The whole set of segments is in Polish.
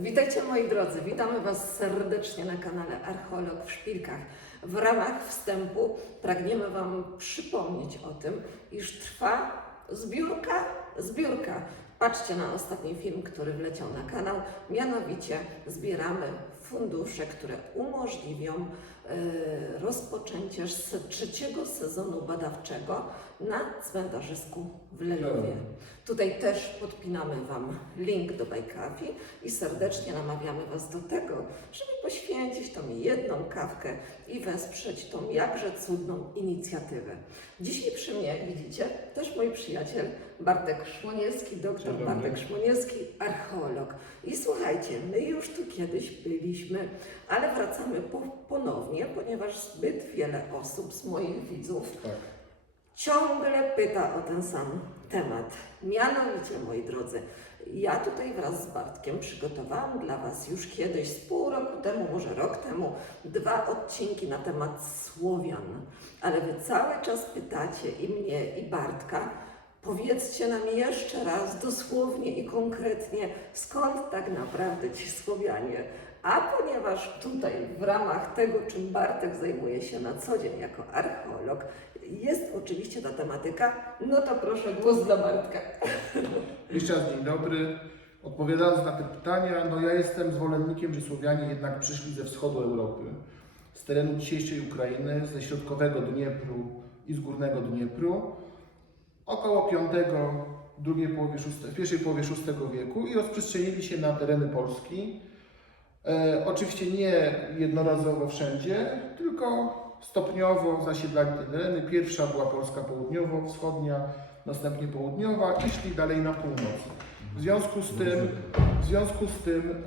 Witajcie moi drodzy, witamy Was serdecznie na kanale Archeolog w Szpilkach. W ramach wstępu pragniemy Wam przypomnieć o tym, iż trwa zbiórka, zbiórka. Patrzcie na ostatni film, który wleciał na kanał. Mianowicie zbieramy fundusze, które umożliwią rozpoczęcie s- trzeciego sezonu badawczego na cmentarzysku w Lelowie. Tutaj też podpinamy Wam link do Bajkafi i serdecznie namawiamy Was do tego, żeby poświęcić tą jedną kawkę i wesprzeć tą jakże cudną inicjatywę. Dzisiaj przy mnie, jak widzicie, też mój przyjaciel Bartek Szmoniewski, doktor. Bartek Szmoniewski, archeolog. I słuchajcie, my już tu kiedyś byliśmy, ale wracamy po, ponownie, ponieważ zbyt wiele osób z moich widzów Tak. ciągle pyta o ten sam temat. Mianowicie, moi drodzy, ja tutaj wraz z Bartkiem przygotowałam dla Was już kiedyś, z pół roku temu, może rok temu, dwa odcinki na temat Słowian. Ale Wy cały czas pytacie i mnie, i Bartka, powiedzcie nam jeszcze raz, dosłownie i konkretnie, skąd tak naprawdę ci Słowianie. A ponieważ tutaj w ramach tego, czym Bartek zajmuje się na co dzień jako archeolog, jest oczywiście ta tematyka, no to proszę głos dla Bartka. Jeszcze raz dzień dobry. Odpowiadając na te pytania, no ja jestem zwolennikiem, że Słowianie jednak przyszli ze wschodu Europy, z terenu dzisiejszej Ukrainy, ze środkowego Dniepru i z górnego Dniepru, około V, drugiej połowie VI, pierwszej połowie VI wieku i rozprzestrzenili się na tereny Polski. E, oczywiście nie jednorazowo wszędzie, tylko stopniowo zasiedlali te tereny. Pierwsza była Polska południowo-wschodnia, następnie południowa i szli dalej na północ. W związku z tym, w związku z tym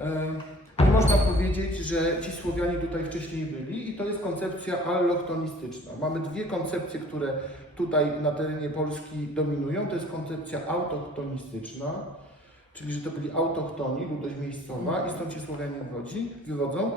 e, można powiedzieć, że ci Słowianie tutaj wcześniej byli i to jest koncepcja allochtonistyczna. Mamy dwie koncepcje, które tutaj na terenie Polski dominują. To jest koncepcja autochtonistyczna, czyli że to byli autochtoni, ludność miejscowa i stąd się Słowianie wywodzi, wywodzą.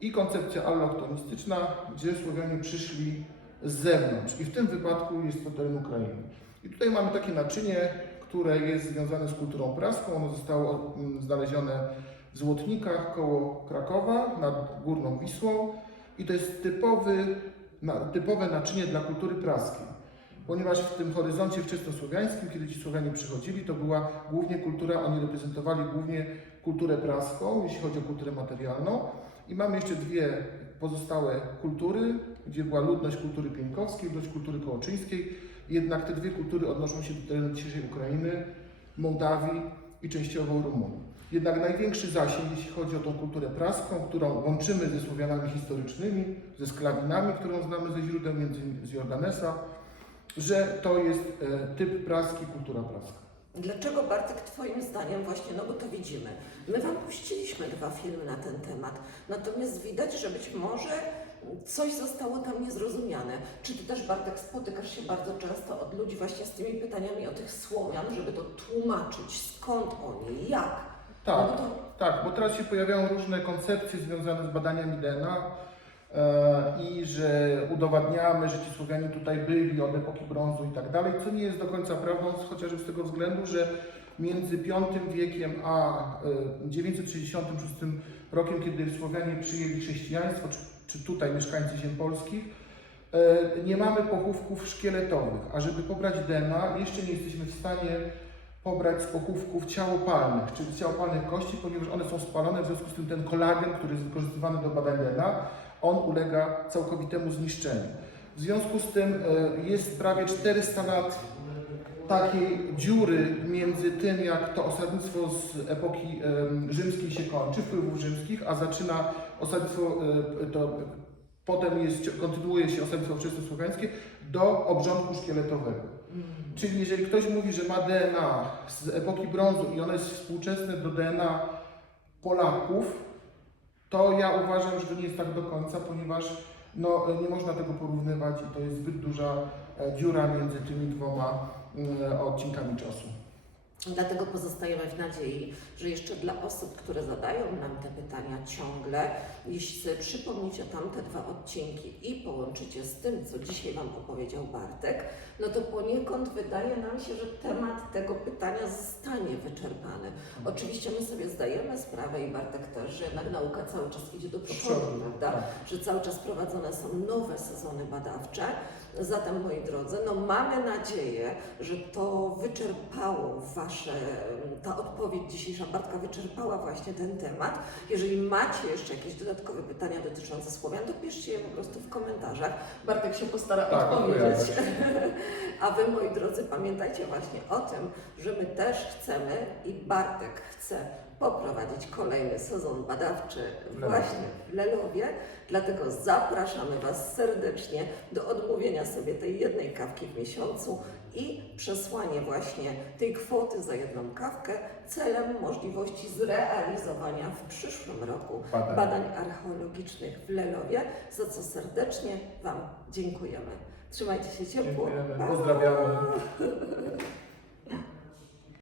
I koncepcja allochtonistyczna, gdzie Słowianie przyszli z zewnątrz i w tym wypadku jest to teren Ukrainy. I tutaj mamy takie naczynie, które jest związane z kulturą praską. Ono zostało mm, znalezione w Złotnikach koło Krakowa nad Górną Wisłą i to jest typowy, na, typowe naczynie dla kultury praskiej. Ponieważ w tym horyzoncie wczesnosłowiańskim, kiedy ci Słowianie przychodzili, to była głównie kultura, oni reprezentowali głównie kulturę praską, jeśli chodzi o kulturę materialną. I mamy jeszcze dwie pozostałe kultury, gdzie była ludność kultury pieńkowskiej, ludność kultury kołoczyńskiej. Jednak te dwie kultury odnoszą się do terenu dzisiejszej Ukrainy, Mołdawii i częściowo Rumunii. Jednak największy zasięg, jeśli chodzi o tą kulturę praską, którą łączymy ze Słowianami historycznymi, ze Sklawinami, którą znamy ze źródeł, między z Jordanesa, że to jest e, typ praski, kultura praska. Dlaczego Bartek Twoim zdaniem właśnie, no bo to widzimy. My Wam puściliśmy dwa filmy na ten temat, natomiast widać, że być może coś zostało tam niezrozumiane. Czy Ty też Bartek spotykasz się bardzo często od ludzi właśnie z tymi pytaniami o tych Słowian, żeby to tłumaczyć, skąd oni, jak? Tak, No to tak, bo teraz się pojawiają różne koncepcje związane z badaniami DNA i że udowadniamy, że ci Słowianie tutaj byli od epoki brązu i tak dalej, co nie jest do końca prawdą, chociażby z tego względu, że między V wiekiem a e, 966 rokiem, kiedy Słowianie przyjęli chrześcijaństwo, czy, czy tutaj mieszkańcy ziem polskich, e, nie mamy pochówków szkieletowych, a żeby pobrać DNA, jeszcze nie jesteśmy w stanie pobrać z pochówków ciałopalnych, czyli ciałopalnych kości, ponieważ one są spalone, w związku z tym ten kolagen, który jest wykorzystywany do badań DNA, on ulega całkowitemu zniszczeniu. W związku z tym e, jest prawie 400 lat takiej dziury między tym, jak to osadnictwo z epoki em, rzymskiej się kończy, wpływów rzymskich, a zaczyna osadnictwo, e, to potem jest, kontynuuje się osadnictwo wczesnosłowiańskie do obrządku szkieletowego. Czyli jeżeli ktoś mówi, że ma DNA z epoki brązu i ono jest współczesne do DNA Polaków, to ja uważam, że to nie jest tak do końca, ponieważ no, nie można tego porównywać i to jest zbyt duża e, dziura między tymi dwoma e, odcinkami czasu. Dlatego pozostajemy w nadziei, że jeszcze dla osób, które zadają nam te pytania ciągle, jeśli sobie przypomnicie tamte dwa odcinki i połączycie z tym, co dzisiaj Wam opowiedział Bartek, no to poniekąd wydaje nam się, że temat tego pytania zostanie wyczerpany. Oczywiście my sobie zdajemy sprawę i Bartek też, że jednak nauka cały czas idzie do przodu, przodu, prawda? tak. Że cały czas prowadzone są nowe sezony badawcze. Zatem, moi drodzy, no mamy nadzieję, że to wyczerpało Wasze, ta odpowiedź dzisiejsza Bartka wyczerpała właśnie ten temat. Jeżeli macie jeszcze jakieś dodatkowe pytania dotyczące Słowian, to piszcie je po prostu w komentarzach. Bartek się postara Tak, odpowiedzieć. A Wy, moi drodzy, pamiętajcie właśnie o tym, że my też chcemy i Bartek chce poprowadzić kolejny sezon badawczy właśnie w Lelowie. Dlatego zapraszamy Was serdecznie do odmówienia sobie tej jednej kawki w miesiącu i przesłanie właśnie tej kwoty za jedną kawkę celem możliwości zrealizowania w przyszłym roku Badań. badań archeologicznych w Lelowie, za co serdecznie Wam dziękujemy. Trzymajcie się ciepło. Dziękujemy, pozdrawiamy.